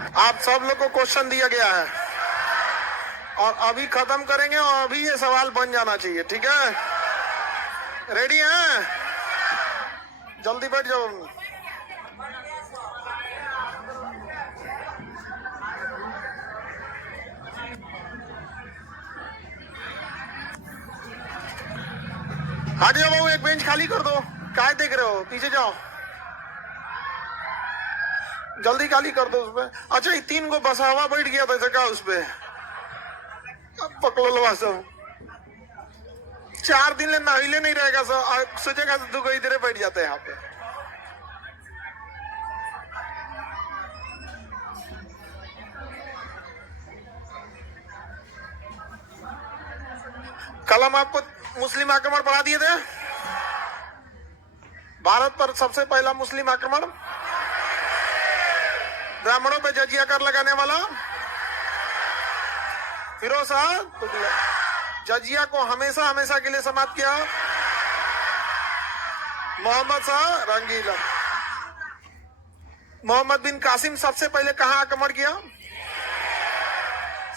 आप सब लोग को क्वेश्चन दिया गया है और अभी खत्म करेंगे और अभी ये सवाल बन जाना चाहिए, ठीक है? रेडी हैं? जल्दी बैठ जाओ। हट जाओ बाबू, एक बेंच खाली कर दो। क्या देख रहे हो? पीछे जाओ, जल्दी खाली कर दो उसपे। अच्छा, ये 3 को बसावा बैठ गया था क्या उसपे? पकड़ो लो सब। 4 दिन ले नहिले नहीं रहेगा सब, सोचेगा तू को इधर बैठ जाते हैं यहाँ पे। कल हम आपको मुस्लिम आक्रमण पढ़ा दिए थे। भारत पर सबसे पहला मुस्लिम आक्रमण, ब्राह्मणों पे जजिया कर लगाने वाला फिरोज शाह तुगलक। जजिया को हमेशा हमेशा के लिए समाप्त किया मोहम्मद शाह रंगीला। मोहम्मद बिन कासिम सबसे पहले कहां आक्रमण किया?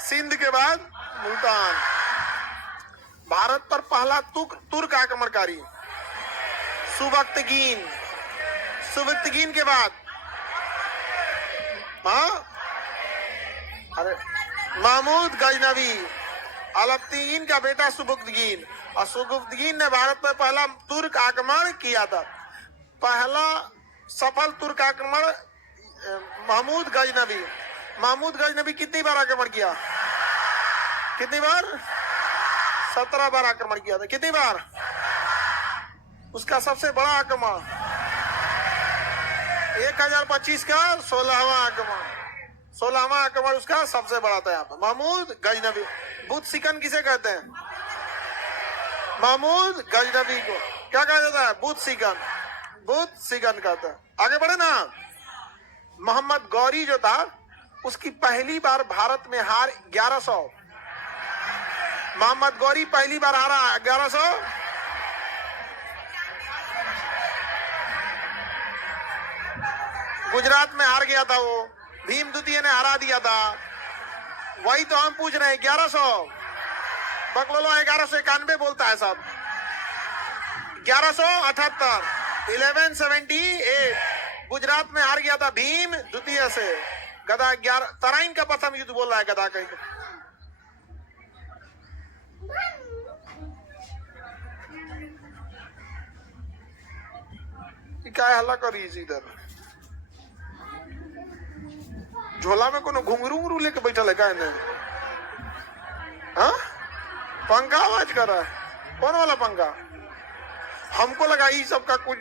सिंध के बाद मुल्तान। भारत पर पहला तुर्क आक्रमणकारी सुबक्तगीन। सुबक्तगीन के बाद अरे महमूद गजनवी, अलब्तीन का बेटा सुबक्तगीन। और सुबक्तगीन ने भारत में पहला तुर्क आक्रमण किया था। पहला सफल तुर्क आक्रमण महमूद गजनवी। महमूद गजनवी कितनी बार आक्रमण किया? कितनी बार? 17 बार आक्रमण किया था। कितनी बार? उसका सबसे बड़ा आक्रमण 1025 का 16वां आक्रमण। 16वां आक्रमण उसका सबसे बड़ा था यहाँ पर। महमूद गजनवी। बुद्ध सिकन किसे कहते हैं? महमूद गजनवी को क्या कहा जाता है? बुद्ध सिकन। बुद्ध सिकन कहते हैं। आगे बढ़े ना। मोहम्मद गौरी जो था, उसकी पहली बार भारत में हार 1100। मोहम्मद गौरी पहली बार हारा 1100। गुजरात में हार गया था वो, भीम द्वितीय ने हरा दिया था। वही तो हम पूछ रहे हैं। 1100 पकड़ो लो। 1191 बोलता है सब। 1178 1178 गुजरात में हार गया था भीम द्वितीय से। गदा 11 तराइन का प्रथम युद्ध बोल रहा है गदा कहीं। क्या हल्ला करी इधर? झोला में कोनो घुंगरू उंगरू लेके बैठा है? क्या हाँ? पंखा आवाज कर रहा है। कौन वाला पंखा? हमको लगा ये सबका कुछ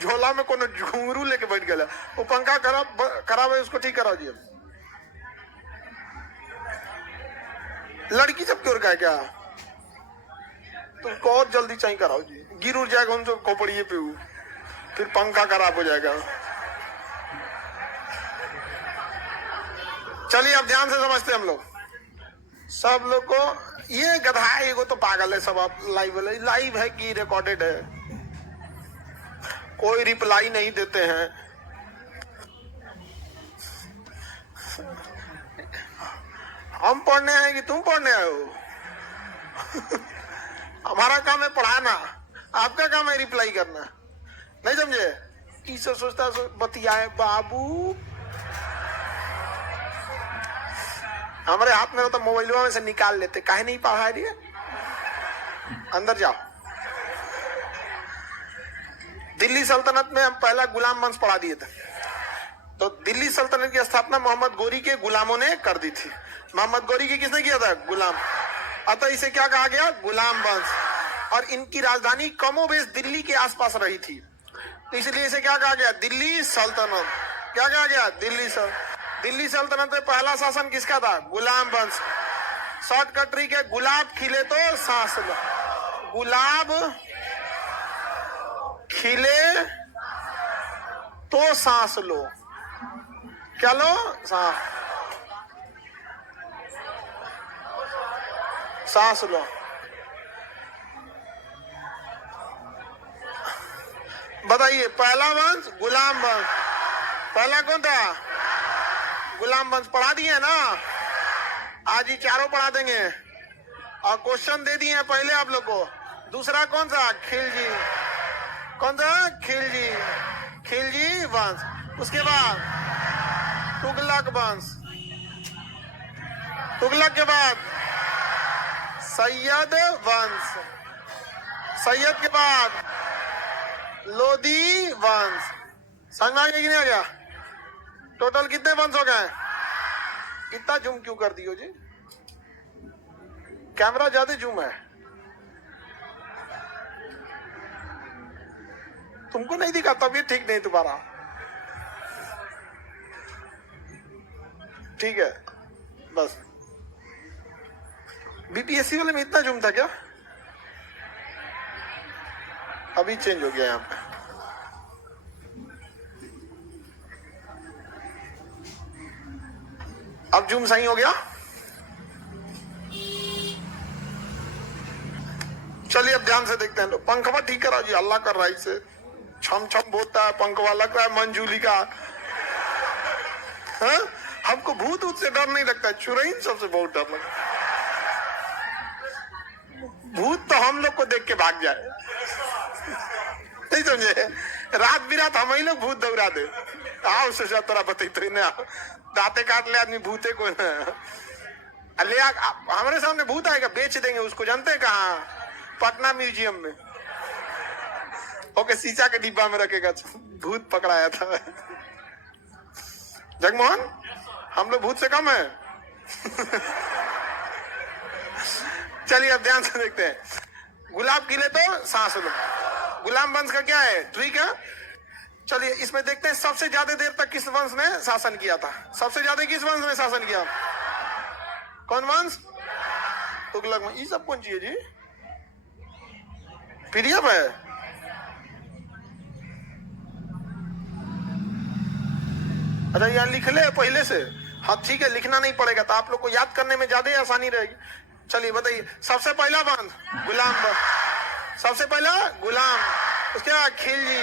झोला में कोनो घुंगरू लेके बैठ गया। वो पंखा खराब है, उसको ठीक कराओ जी। लड़की सब क्यों का है क्या? तुमको और जल्दी चाहिए कराओ जी। गिर उड़ जाएगा उनसे खोपड़िए पे, फिर पंखा खराब हो जाएगा। चलिए अब ध्यान से समझते हम लोग। सब लोग को ये गधा है, वो तो पागल है सब। आप लाइव है कि रिकॉर्डेड है? कोई रिप्लाई नहीं देते हैं। हम पढ़ने आए कि तुम पढ़ने आए हो? हमारा काम है पढ़ाना, आपका काम है रिप्लाई करना। नहीं समझे? किसे सोचता बतियाए बाबू। हमारे हाथ में तो मोबाइल में से निकाल लेते। काहे नहीं पढ़ा रही है? अंदर जाओ। दिल्ली सल्तनत में हम पहला गुलाम वंश पढ़ा दिए थे। तो दिल्ली सल्तनत की स्थापना मोहम्मद गोरी के गुलामों ने कर दी थी। मोहम्मद गोरी की किसने किया था? गुलाम। अतः इसे क्या कहा गया? गुलाम वंश। और इनकी राजधानी कमोबेश दिल्ली के आसपास रही थी, तो इसलिए इसे क्या कहा गया? दिल्ली सल्तनत। क्या कहा गया? दिल्ली सल्तनत में पहला शासन किसका था? गुलाम वंश। शॉर्टकट ट्रिक है, गुलाब खिले तो सांस लो। गुलाब खिले तो सांस लो। क्या लो? सांस लो। बताइए, पहला वंश गुलाम वंश। पहला कौन था? गुलाम वंश पढ़ा दिए ना, आज ही चारों पढ़ा देंगे। और क्वेश्चन दे दिए पहले आप लोग को। दूसरा कौन सा? खिलजी। कौन सा? खिलजी। खिलजी वंश। उसके बाद तुगलक वंश। तुगलक के बाद सैयद वंश। सैयद के बाद लोधी वंश। समझ में आ गया कि नहीं आ गया? टोटल कितने वंश हो गए? इतना जूम क्यों कर दियो जी? कैमरा ज्यादा जूम है। तुमको नहीं दिखा, तबीयत ठीक नहीं तुम्हारा? ठीक है, बस। बीपीएससी वाले में इतना जूम था क्या? अभी चेंज हो गया यहाँ पे। अब जूम सही हो गया। चलिए अब ध्यान से देखते हैं। तो पंखवा ठीक करा जी, अल्लाह कर रहा है इसे। छम छम बोलता है पंखवा, लग रहा है मंजूली का। हाँ? हमको भूत ऊत से डर नहीं लगता, चुड़ैल सबसे बहुत डर लगता है। भूत तो हम लोग को देख के भाग जाए, नहीं समझे? रात बिरात हम ही लोग भूत दौड़ा दे। आओ से तोरा बते तो ना दाते काट ले आदमी भूते को ना ले। हमारे सामने भूत आएगा, बेच देंगे उसको। जानते हैं कहाँ? पटना म्यूजियम में। ओके, शीशा के डिब्बा में रखेगा। भूत पकड़ाया था। जगमोहन, हम लोग भूत से कम है। चलिए अब ध्यान से देखते हैं। गुलाब खिले तो सांस लो। गुलाम वंश का क्या है? ट्रिक है। चलिए इसमें देखते हैं सबसे ज्यादा देर तक किस वंश ने शासन किया था। सबसे ज्यादा किस वंश ने शासन किया? कौन वंश? तुगलक वंश। ये सब कौन चाहिए जी? पीडीएफ है? अच्छा, यहाँ लिख ले पहले से। हाँ ठीक है, लिखना नहीं पड़ेगा, तो आप लोग को याद करने में ज्यादा आसानी रहेगी। चलिए बताइए, सबसे पहला वंश गुलाम वंश। सबसे पहला गुलाम, उसके बाद खिलजी,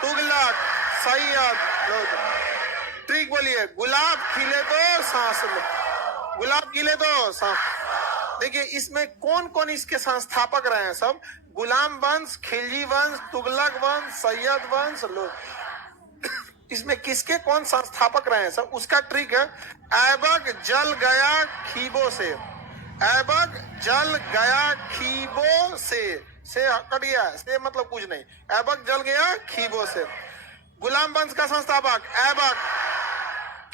तुगलक, सैयद, लोधी। ट्रिक बोलिए, गुलाब खिले तो सांस लो। गुलाब खिले तो सांस। देखिए इसमें कौन कौन इसके संस्थापक रहे हैं सब? गुलाम वंश, खिलजी वंश, तुगलक वंश, सैयद वंश, लोधी। इसमें किसके कौन संस्थापक रहे हैं सब? उसका ट्रिक है, ऐबक जल गया खीबों से। ऐबक जल गया खीबों से कट गया, से मतलब कुछ नहीं। ऐबक जल गया खीबों से। गुलाम वंश का संस्थापक ऐबक।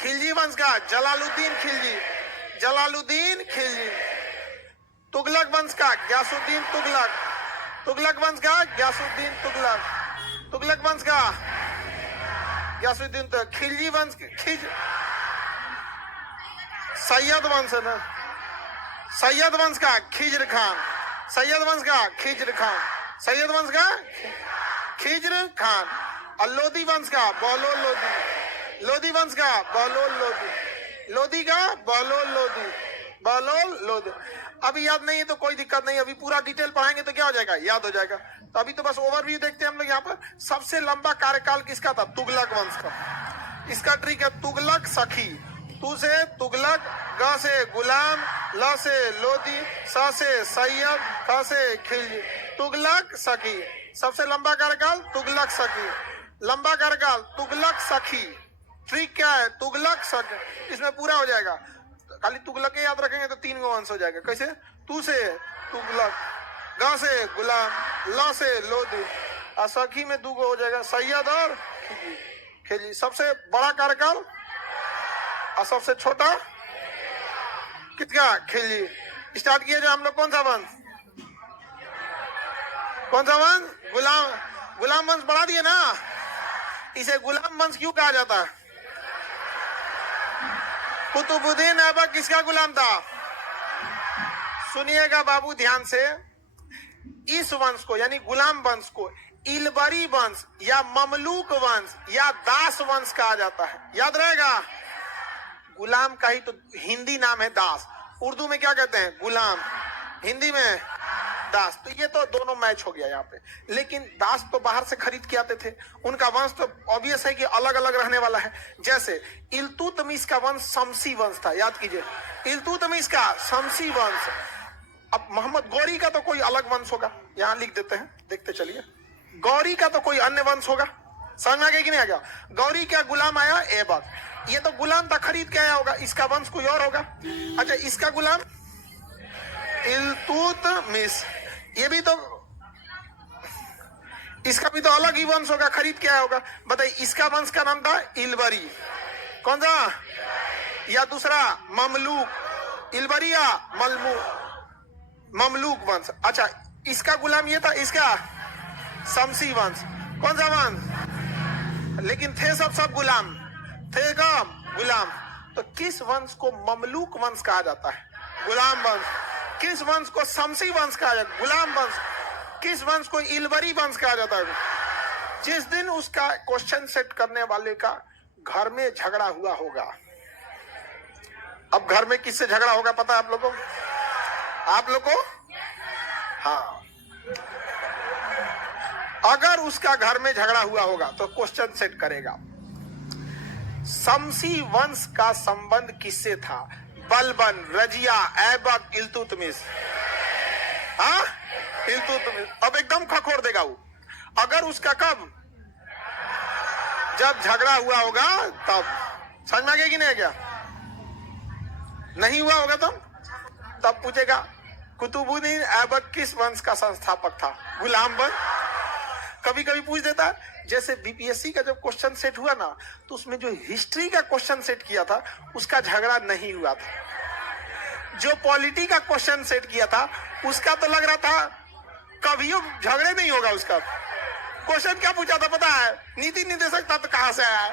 खिलजी वंश का जलालुद्दीन खिलजी। जलालुद्दीन खिलजी। तुगलक वंश का गयासुद्दीन तुगलक। तुगलक वंश का गयासुद्दीन तुगलक। तुगलक वंश का गयासुद्दीन। तो खिलजी वंश सैयद वंश है ना। सैयद वंश का खिज्र खान। सैयद वंश का खिज्र खान। सैयद वंश का खिज्र खान। और लोधी वंश का बहलोल लोधी। लोधी वंश का बहलोल लोधी। लोधी का बहलोल लोधी। बहलोल लोधी। अभी याद नहीं है तो कोई दिक्कत नहीं, अभी पूरा डिटेल पढ़ाएंगे तो क्या हो जाएगा? याद हो जाएगा। तो अभी तो बस ओवरव्यू देखते हैं हम लोग। यहाँ पर सबसे लंबा कार्यकाल किसका था? तुगलक वंश का। इसका ट्रिक है, तुगलक सखी। तू से तुगलक, ग से गुलाम, ल से लोधी, स से सैयद, ख से खिलजी। तुगलक सखी। सबसे लंबा कार्यकाल तुगलक सखी। लंबा कार्यकाल तुगलक सखी। ट्रिक क्या है? तुगलक सखी। इसमें पूरा हो जाएगा। खाली तुगलक के याद रखेंगे तो 3 गो वंश हो जाएगा। कैसे? तू से तुगलक, ग से गुलाम, ल से लोधी, और सखी में 2 गो हो जाएगा, सैयद और खिलजी। सबसे बड़ा कार्यकाल और सबसे छोटा किसका? खिलजी। स्टार्ट किया जाए हम लोग। कौन सा वंश? कौन सा वंश? गुलाम। गुलाम वंश बढ़ा दिए ना। इसे गुलाम वंश क्यों कहा जाता है? कुतुबुद्दीन ऐबक किसका गुलाम था? सुनिएगा बाबू ध्यान से। इस वंश को यानी गुलाम वंश को इलबरी वंश या ममलूक वंश या दास वंश कहा जाता है। याद रहेगा। गुलाम का ही तो हिंदी नाम है दास। उर्दू में क्या कहते हैं? गुलाम। हिंदी में दास। तो ये तो दोनों मैच हो गया यहाँ पे। लेकिन दास तो बाहर से खरीद के आते थे, उनका वंश तो ऑब्वियस है कि अलग अलग रहने वाला है। जैसे इल्तुतमिश का वंश शमसी वंश था, याद कीजिए, इल्तुतमिश का शमसी वंश। अब मोहम्मद गौरी का तो कोई अलग वंश होगा, यहां लिख देते हैं, देखते चलिए। गौरी का तो कोई अन्य वंश होगा, समझ में आ गया कि नहीं आ गया? गौरी क्या गुलाम आया ऐबक, ये तो गुलाम था, खरीद के आया होगा, इसका वंश कोई और होगा। अच्छा, इसका गुलाम इल्तुतमिश, ये भी तो, इसका भी तो अलग ही वंश होगा, खरीद के आया होगा। बताइए, इसका वंश का नाम था इलबरी, कौन सा? या दूसरा ममलूक, इलबरी या ममलूक वंश। अच्छा, इसका गुलाम ये था, इसका शमसी वंश, कौन सा वंश? लेकिन थे सब गुलाम, थे कब? गुलाम। तो किस वंश को ममलूक वंश कहा जाता है? गुलाम वंश। किस वंश को शमसी वंश कहा जाता है? गुलाम वंश। किस वंश को इलबरी वंश कहा जाता है? जिस दिन उसका क्वेश्चन सेट करने वाले का घर में झगड़ा हुआ होगा। अब घर में किससे झगड़ा होगा पता है आप लोगों को? आप लोग को? हाँ, अगर उसका घर में झगड़ा हुआ होगा तो क्वेश्चन सेट करेगा। शमसी वंश का संबंध किससे था? बलबन, रजिया, ऐबक, इल्तुतमिश। हाँ, इल्तुतमिश। अब एकदम खखोर देगा वो। अगर उसका कब? जब झगड़ा हुआ होगा तब। समझ में आ गया कि नहीं आ गया? नहीं हुआ होगा तब पूछेगा कुतुबुद्दीन ऐबक किस वंश का संस्थापक था? गुलाम वंश। कभी कभी पूछ देता है, जैसे बीपीएससी का जब क्वेश्चन सेट हुआ ना, तो उसमें जो हिस्ट्री का क्वेश्चन सेट किया था उसका झगड़ा नहीं हुआ था। जो पॉलिटी का क्वेश्चन सेट किया था उसका तो लग रहा था कभी झगड़े नहीं होगा। उसका क्वेश्चन क्या पूछा था पता है? नीति निदेशक तत्व कहां से आया है?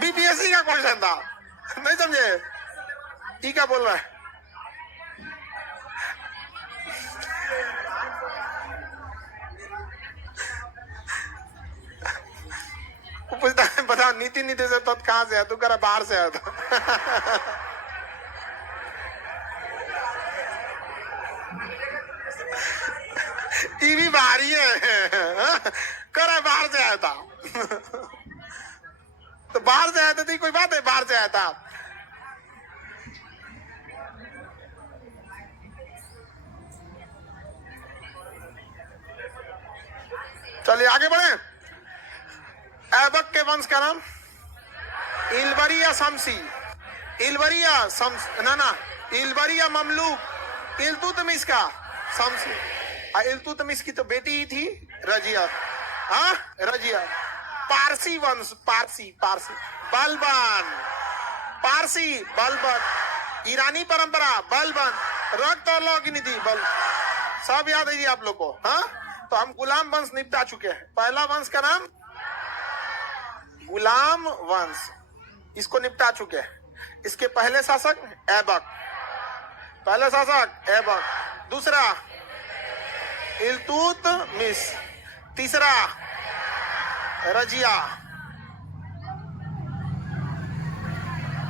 बीपीएससी का क्वेश्चन था, नहीं समझे? ये क्या बोल रहा है? पूछता है बताओ नीति निदेशक तत्व कहां से आया? तू कह रहा बाहर से आया था। ये भी बाहर ही है, कह रहा बाहर से आया था। तो बाहर से आया था, तो कोई बात है? बाहर से आया था। चलिए आगे बढ़े। ऐबक के वंश का नाम इलबरी या शमसी? इलबरी या ना, इलबरी या ममलूक? इल्तुतमिश का शमसी। इल्तुतमिश की तो बेटी ही थी रजिया। हाँ, रजिया। पारसी वंश, पारसी बलबन, पारसी बलबन, ईरानी परंपरा बलबन, रक्त और लौ की नीति बल, सब याद है जी आप लोग को। हाँ, तो हम गुलाम वंश निपटा चुके हैं। पहला वंश का नाम गुलाम वंश, इसको निपटा चुके हैं। इसके पहले शासक ऐबक, पहले शासक ऐबक। दूसरा इल्तुतमिश, तीसरा रजिया।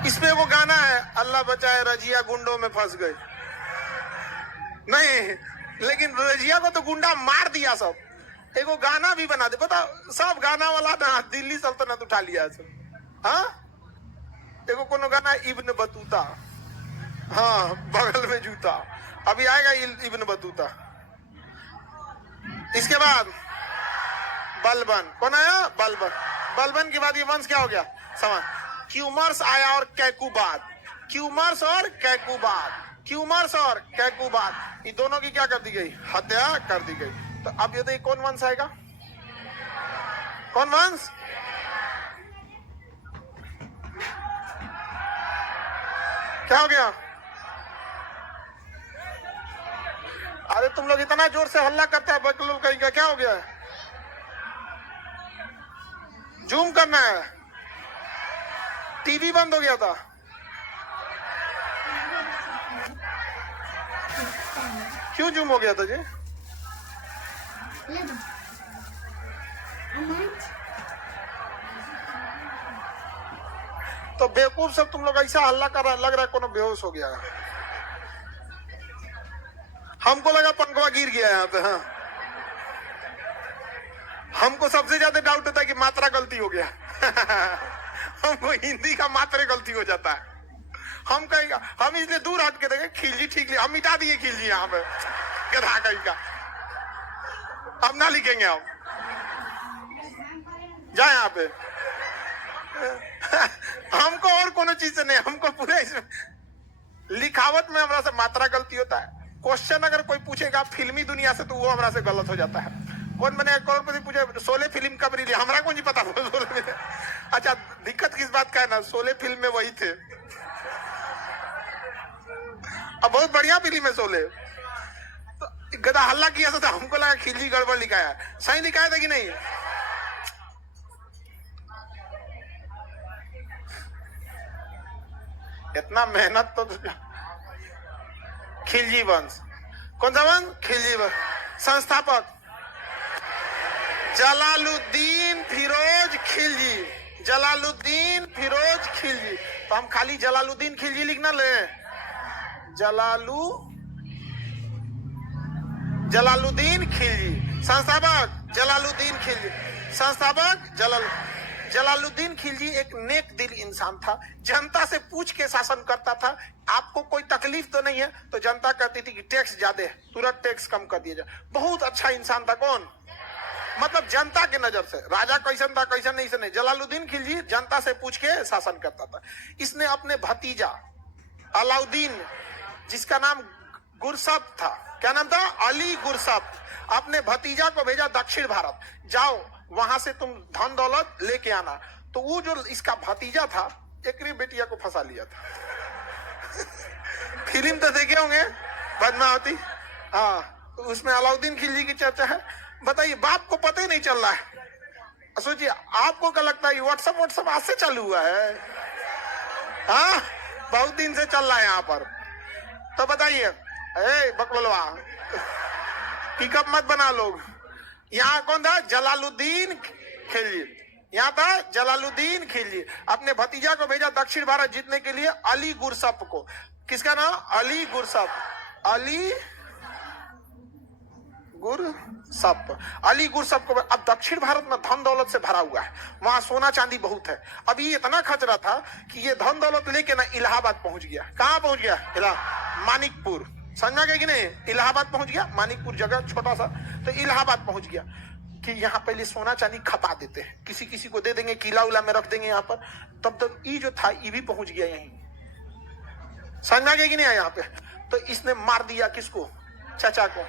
इसमें वो गाना है, अल्लाह बचाए रजिया गुंडों में फंस गई। नहीं, लेकिन रजिया को तो गुंडा मार दिया सब। एगो गाना भी बना दे, पता? सब गाना वाला ना दिल्ली सल्तनत उठा लिया सब। हाँ, एगो कोनो गाना इब्न बतूता, हाँ, बगल में जूता, अभी आएगा इब्न बतूता। इसके बाद बलबन, कौन आया? बलबन। बलबन के बाद ये वंश क्या हो गया? समझ। क्यूमर्स आया और कैकुबाद, क्यूमर्स और कैकुबाद, क्यूमर्स और कैकुबाद, ये दोनों की क्या कर दी गई? हत्या कर दी गई। तो अब ये तो कौन वंश आएगा? कौन वंश? क्या हो गया? अरे तुम लोग इतना जोर से हल्ला करते हैं, बकलूल कहीं का, क्या हो गया? जूम करना है, टीवी बंद हो गया था। क्यों जूम हो गया था जी? तो बेवकूफ सब तुम लोग ऐसा हल्ला कर रहा है, लग रहा है कोनो बेहोश हो गया है। हमको लगा पंखवा गिर गया यहाँ पे। हाँ, हमको सबसे ज्यादा डाउट होता है कि मात्रा गलती हो गया। हमको हिंदी का मात्रा गलती हो जाता है। हम कहेगा, हम इसलिए दूर हट के देखे खिलजी ठीक लिया, हम मिटा दिए खिलजी यहाँ पे, गधा कहीं का, अब ना लिखेंगे हम, जाए यहाँ पे। हमको और कोनो चीज से नहीं, हमको पूरे इसमें लिखावट में हमारा से मात्रा गलती होता है। क्वेश्चन अगर कोई पूछेगा फिल्मी दुनिया से तो वो हमारा से गलत हो जाता है। कौन मैंने करोड़पति पूछे शोले फिल्म कब रिलीज, हमारा कौन जी पता। अच्छा, दिक्कत किस बात का है ना, शोले फिल्म में वही थे। अब बहुत बढ़िया फिल्म है शोले। तो गधा हल्ला किया था, हमको लगा खिलजी गड़बड़ लिखा है। सही लिखाया था कि नहीं? इतना मेहनत तो खिलजी वंश, कौन सा वंश? खिलजी वंश। संस्थापक जलालुद्दीन फिरोज खिलजी, जलालुद्दीन फिरोज खिलजी। तो हम खाली जलालुद्दीन खिलजी लिखना ले, जलालुद्दीन खिलजी। संस्थापक जलालुद्दीन खिलजी, संस्थापक जलालुद्दीन खिलजी एक नेक दिल इंसान था। जनता से पूछ के शासन करता था। आपको कोई तकलीफ तो नहीं है, तो जनता कहती थी कि टैक्स ज्यादा है, तुरंत टैक्स कम कर दिया जाए। बहुत अच्छा इंसान था। कौन? मतलब जनता के नजर से। राजा कैसन था कैसन नहीं से नहीं, जलालुद्दीन खिलजी जनता से पूछ के शासन करता था। इसने अपने भतीजा अलाउद्दीन, जिसका नाम गुरसप था, क्या नाम था? अली गुरसप, अपने भतीजा को भेजा दक्षिण भारत, जाओ वहां से तुम धन दौलत लेके आना। तो वो जो इसका भतीजा था, एक बेटिया को फंसा लिया था। फिल्म तो देखे होंगे पद्मावती, हाँ, उसमें अलाउद्दीन खिलजी की चर्चा है। बताइए, बाप को पता ही नहीं चल रहा है। सोचिए, आपको क्या लगता है व्हाट्सएप आज से चालू हुआ है? हाँ, बहुत दिन से चल रहा है यहाँ पर। तो बताइए, बकलोलवा पिकअप मत बना लोग। यहाँ कौन था? जलालुद्दीन खिलजी। यहाँ था जलालुद्दीन खिलजी, अपने भतीजा को भेजा दक्षिण भारत जीतने के लिए अली गुरसप को। किसका नाम? अली गुरसप। अली गुरसप, अली गुरसप को। अब दक्षिण भारत में धन दौलत से भरा हुआ है, वहां सोना चांदी बहुत है। अब ये इतना खच रहा था कि ये धन दौलत लेके ना इलाहाबाद पहुंच गया। कहाँ पहुंच गया? मानिकपुर, समझ में गया कि नहीं? इलाहाबाद पहुंच गया। मानिकपुर जगह छोटा सा, तो इलाहाबाद पहुंच गया कि यहाँ पहले सोना चांदी खपा देते हैं, किसी किसी को दे देंगे, किला उला में रख देंगे यहाँ पर। तब तक ये जो था ये भी पहुंच गया यहीं। समझ में गया कि नहीं? यहाँ पे तो इसने मार दिया किसको? चाचा को।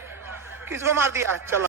किसको मार दिया? चलो